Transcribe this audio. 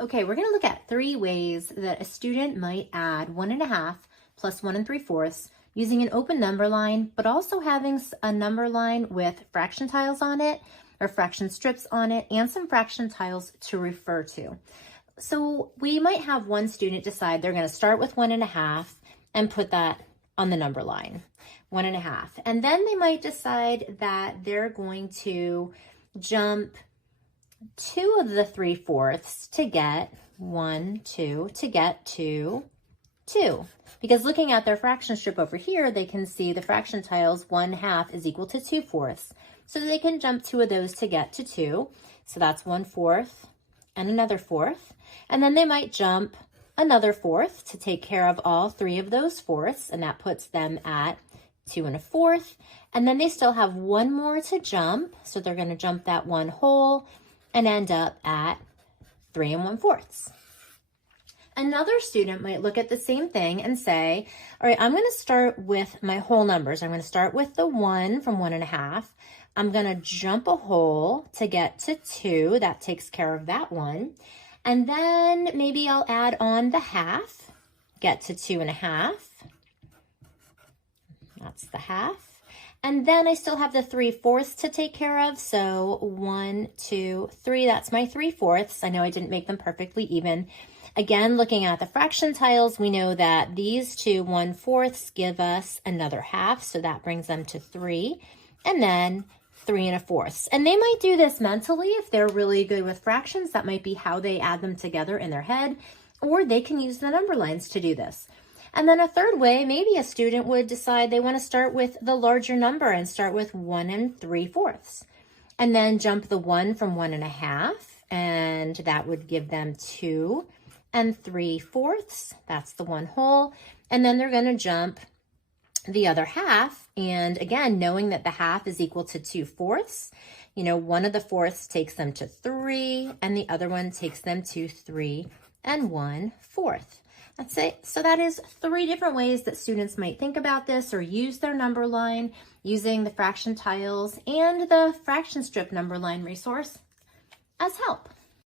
Okay, we're gonna look at 3 ways that a student might add 1.5 plus 1 3/4 using an open number line, but also having a number line with fraction tiles on it or fraction strips on it and some fraction tiles to refer to. So we might have one student decide they're gonna start with 1.5 and put that on the number line, 1.5. And then they might decide that they're going to jump 2 of the 3/4 to get 1, 2, to get to 2. Because looking at their fraction strip over here, they can see the fraction tiles 1/2 is equal to 2/4. So they can jump 2 of those to get to 2. So that's 1/4 and another 4th. And then they might jump another 4th to take care of all 3 of those 4ths, and that puts them at 2 1/4. And then they still have 1 more to jump, so they're going to jump that 1 whole and end up at 3 1/4. Another student might look at the same thing and say, all right, I'm going to start with my whole numbers. I'm going to start with the 1 from 1.5. I'm going to jump a whole to get to 2. That takes care of that one. And then maybe I'll add on the half, get to 2.5. That's the half. And then I still have the 3/4 to take care of. So 1, 2, 3, that's my 3/4. I know I didn't make them perfectly even. Again, looking at the fraction tiles, we know that these two 1/4 give us another half. So that brings them to 3. And then 3 1/4. And they might do this mentally if they're really good with fractions. That might be how they add them together in their head. Or they can use the number lines to do this. And then a third way, maybe a student would decide they want to start with the larger number and start with 1 3/4. And then jump the 1 from 1.5, and that would give them 2 3/4. That's the 1 whole. And then they're going to jump the other half. And again, knowing that the half is equal to 2/4, one of the 4ths takes them to 3, and the other one takes them to 3 1/4. That's it. So that is 3 different ways that students might think about this or use their number line using the fraction tiles and the fraction strip number line resource as help.